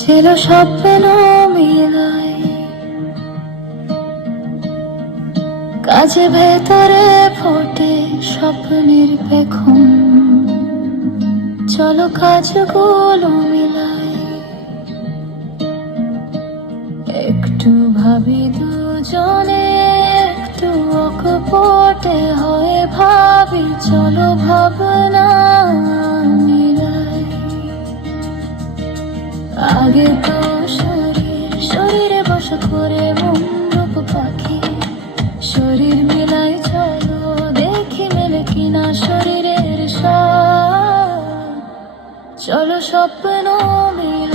ছিল স্বপ্ন মিলাই, কাজে ভেতরে ফোটে স্বপ্নের পেখম। চলো কাজগুলো মিলাই, একটু ভাবি দুজনে, একটু অকপটে হয়ে ভাবি। চলো ভাবনা মিলাই, আগে তো শরীরে বসা করে মন রূপ পাখি। শরীর মিলাই চলো দেখি মেলে কিনা শরীরের সাথ। চলো স্বপ্ন মিলাই।